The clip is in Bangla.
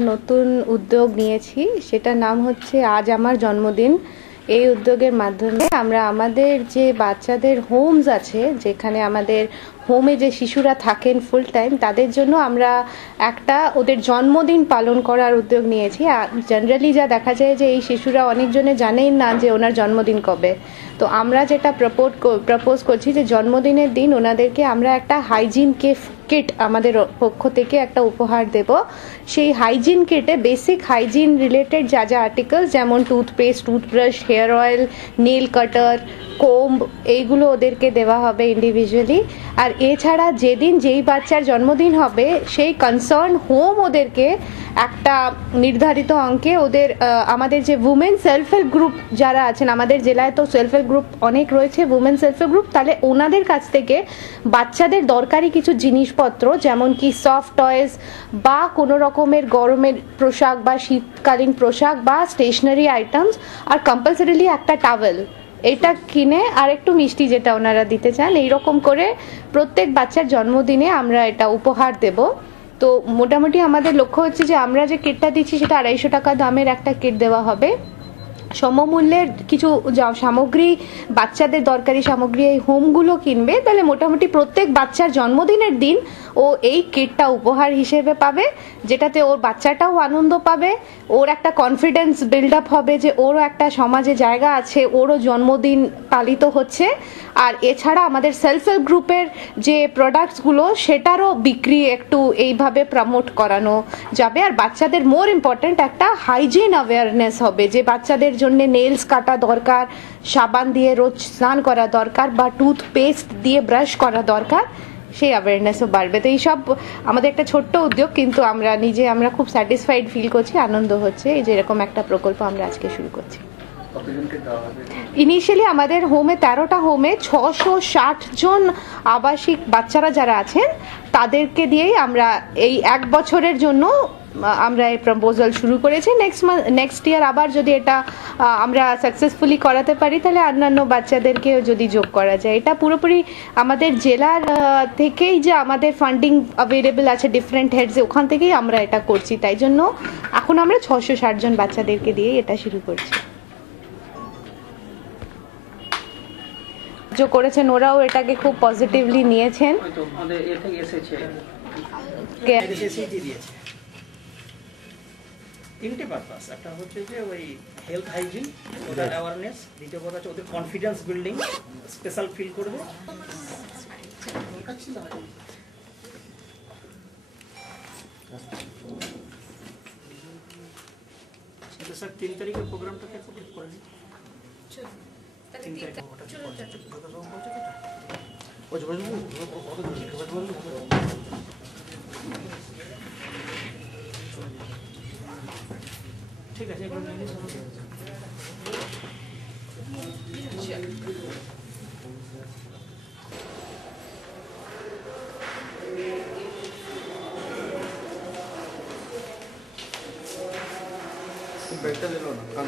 নতুন উদ্যোগ নিয়েছি, সেটার নাম হচ্ছে আজ আমার জন্মদিন। এই উদ্যোগের মাধ্যমে আমরা আমাদের যে বাচ্চাদের হোমস আছে, যেখানে আমাদের হোমে যে শিশুরা থাকেন ফুল টাইম, তাদের জন্য আমরা একটা ওদের জন্মদিন পালন করার উদ্যোগ নিয়েছি। জেনারেলি যা দেখা যায় যে এই শিশুরা অনেকজনে জানেই না যে ওনার জন্মদিন কবে। তো আমরা যেটা প্রপোজ করছি যে জন্মদিনের দিন ওনাদেরকে আমরা একটা হাইজিন কিট আমাদের পক্ষ থেকে একটা উপহার দেব। সেই হাইজিন কিটে বেসিক হাইজিন রিলেটেড যা যা আর্টিকেলস, যেমন toothpaste, toothbrush, hair oil, nail cutter, comb, এইগুলো ওদেরকে দেওয়া হবে ইন্ডিভিজুয়ালি। আর এছাড়া যেদিন যেই বাচ্চার জন্মদিন হবে সেই কনসার্ন হোম ওদেরকে একটা নির্ধারিত অঙ্কে ওদের আমাদের যে উমেন সেলফ হেল্প গ্রুপ যারা আছেন, আমাদের জেলায় তো সেলফ হেল্প গ্রুপ অনেক রয়েছে, উমেন সেলফ হেল্প গ্রুপ, তাহলে ওনাদের কাছ থেকে বাচ্চাদের দরকারি কিছু জিনিসপত্র, যেমন কি সফট টয়েস বা কোনো রকমের গরমের পোশাক বা শীতকালীন পোশাক বা স্টেশনারি আইটেমস, আর কম্পালসারিলি একটা টাওয়েল, এটা কিনে আর একটু মিষ্টি যেটা ওনারা দিতে চান, এইরকম করে প্রত্যেক বাচ্চার জন্মদিনে আমরা এটা উপহার দেব। তো মোটামুটি আমাদের লক্ষ্য হচ্ছে যে আমরা যে কিটটা দিচ্ছি সেটা 250 টাকা দামের একটা কিট দেওয়া হবে। সমমূল্যের কিছু সামগ্রী, বাচ্চাদের দরকারি সামগ্রী এই হোমগুলো কিনবে, তাহলে মোটামুটি প্রত্যেক বাচ্চার জন্মদিনের দিন ও এই কিটটা উপহার হিসেবে পাবে, যেটাতে ওর বাচ্চাটাও আনন্দ পাবে, ওর একটা কনফিডেন্স বিল্ড আপ হবে যে ওরও একটা সমাজে জায়গা আছে, ওরও জন্মদিন পালিত হচ্ছে। আর এছাড়া আমাদের সেলফ হেল্প গ্রুপের যে প্রোডাক্টসগুলো সেটারও বিক্রি একটু এইভাবে প্রমোট করানো যাবে। আর বাচ্চাদের মোর ইম্পর্ট্যান্ট একটা হাইজিন অ্যাওয়ারনেস হবে, যে বাচ্চাদের জন্য নেলস কাটা দরকার, সাবান দিয়ে রোজ স্নান করা দরকার, বা টুথপেস্ট দিয়ে ব্রাশ করা দরকার, সেই অ্যাওয়ারনেসও বাড়বে। তো এইসব আমাদের একটা ছোট্ট উদ্যোগ, কিন্তু আমরা খুব স্যাটিসফাইড ফিল করছি, আনন্দ হচ্ছে এই যে এরকম একটা প্রকল্প আমরা আজকে শুরু করছি। ইনিশিয়ালি আমাদের হোমে 13টা হোমে 660 জন আবাসিক বাচ্চারা যারা আছেন তাদেরকে দিয়েই আমরা এই 1 বছরের জন্য আমরা এই প্রপোজাল শুরু করেছি। নেক্সট ইয়ার আবার যদি এটা আমরা সাকসেসফুলি করাতে পারি, তাহলে অন্যান্য বাচ্চাদেরকেও যদি যোগ করা যায়। এটা পুরোপুরি আমাদের জেলার থেকেই যে আমাদের ফান্ডিং অ্যাভেলেবল আছে ডিফারেন্ট হেডসে, ওখান থেকেই আমরা এটা করছি। তাই জন্য এখন আমরা 660 জন বাচ্চাদেরকে দিয়ে এটা শুরু করছি। যে করেছেন ওরাও এটাকে খুব পজিটিভলি নিয়েছেন। তিনটে পারপাস, একটা হচ্ছে যে ওই হেলথ হাইজিন, ওদের অ্যাওয়ারনেস, দ্বিতীয় কথা হচ্ছে ওদের কনফিডেন্স বিল্ডিং, স্পেশাল ফিল করবে। স্যার 3 তারিখের প্রোগ্রামটাকে কমপ্লিট করে নিই। 3 তারিখে ঠিক আছে, এগুলো নিয়ে बैठा ले लो ना काम